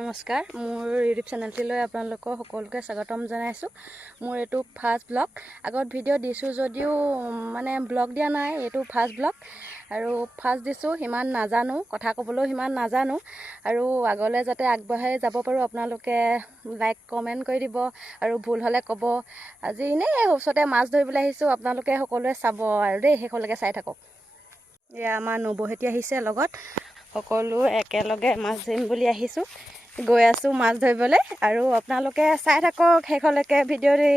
নমস্কাৰ, মোৰ ইউটিউব চেনেলটিলৈ আপোনালোকক সকলোকে স্বাগতম জনাইছোঁ। মোৰ এইটো ফাৰ্ষ্ট ব্লগ। আগত ভিডিঅ' দিছোঁ যদিও মানে ব্লগ দিয়া নাই, এইটো ফাৰ্ষ্ট ব্লগ আৰু ফাৰ্ষ্ট দিছোঁ। সিমান নাজানো, কথা ক'বলৈও সিমান নাজানো আৰু আগলৈ যাতে আগবাঢ়ি যাব পাৰোঁ আপোনালোকে লাইক কমেণ্ট কৰি দিব আৰু ভুল হ'লে ক'ব। আজি এনেই ওচৰতে মাছ ধৰিবলৈ আহিছোঁ, আপোনালোকে সকলোৱে চাব আৰু দেই, শেষলৈকে চাই থাকক। এয়া আমাৰ নবৌহেঁতি আহিছে লগত, সকলো একেলগে মাছ ধৰিম বুলি আহিছোঁ। গৈ আছোঁ মাছ ধৰিবলৈ আৰু আপোনালোকে চাই থাকক শেষলৈকে ভিডিঅ'টি।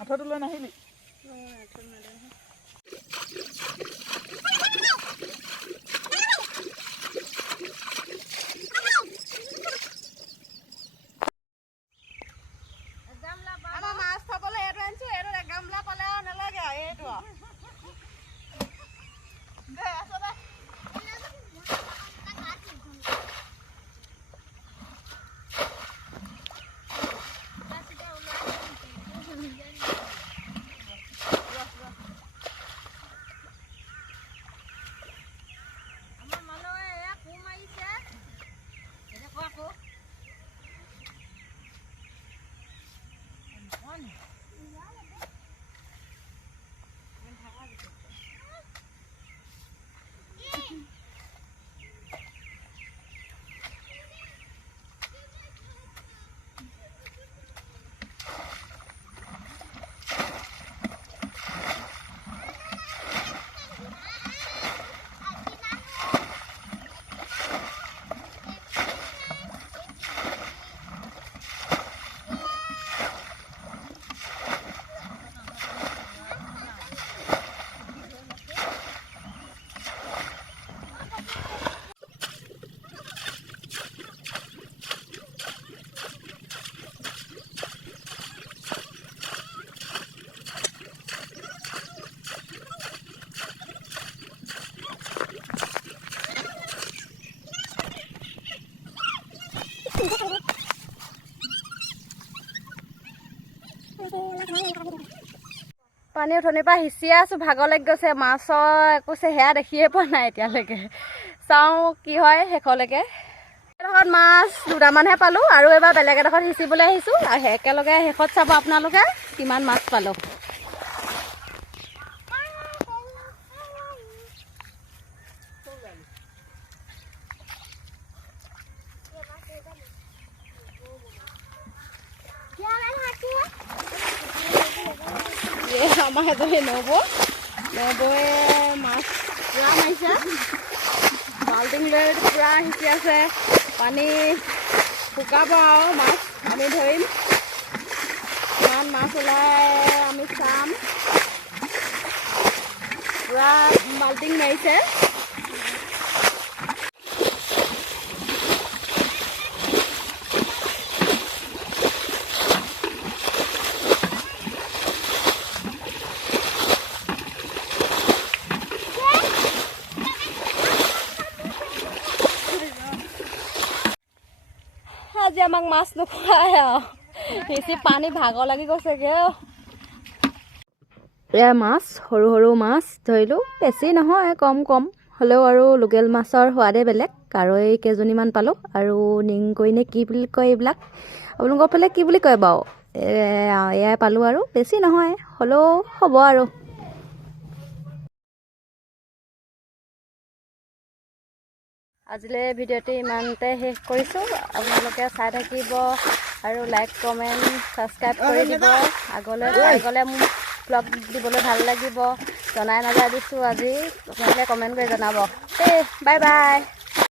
আঠাটো লৈ নাহিলি মাছ থবলৈ এইটো আনিছোঁ। এইটো গামলা পালে আৰু নালাগে আৰু এইটো পানী উঠনিৰ পৰা সিঁচিয়ে আছোঁ, ভাগৰ লাগি গৈছে। মাছৰ একো চেহেৰা দেখিয়ে পোৱা নাই এতিয়ালৈকে। চাওঁ কি হয় শেষলৈকে। এডোখৰত মাছ দুটামানহে পালোঁ আৰু এবাৰ বেলেগ এডোখৰত সিঁচিবলৈ আহিছোঁ আৰু একেলগে শেষত চাব আপোনালোকে কিমান মাছ পালোঁ। আমাৰ এজনী নবৌৱে মাছ পূৰা মাৰিছে, বাল্টিং লৈ পূৰা সিঁচি আছে। পানী শুকাব আৰু মাছ আমি ধৰিম। ইমান মাছ ওলাই আমি চাম। পূৰা বাল্টিং মাৰিছে। আজি আমাক মাছ নোখোৱাই আৰু সিঁচি পানী ভাগৰ লাগি গৈছেগে। এয়া মাছ, সৰু সৰু মাছ ধৰিলোঁ, বেছি নহয়, কম হ'লেও আৰু লোকেল মাছৰ সোৱাদে বেলেগ। কাৰৈ কেইজনীমান পালোঁ আৰু নিংকৈ নে কি বুলি কয় এইবিলাক, আপোনালোকৰ ফালে কি বুলি কয় বাৰু? এয়াই পালোঁ আৰু বেছি নহয়, হ'লেও হ'ব আৰু। আজিলৈ ভিডিঅ'টি ইমানতে শেষ কৰিছোঁ। আপোনালোকে চাই থাকিব আৰু লাইক কমেণ্ট ছাবস্ক্ৰাইব কৰি দিব। আগলৈ চাই গ'লে মোক ব্লগ দিবলৈ ভাল লাগিব, জনাই নাযায় দিছোঁ আজি। আপোনালোকে কমেণ্ট কৰি জনাব দেই। Bye bye.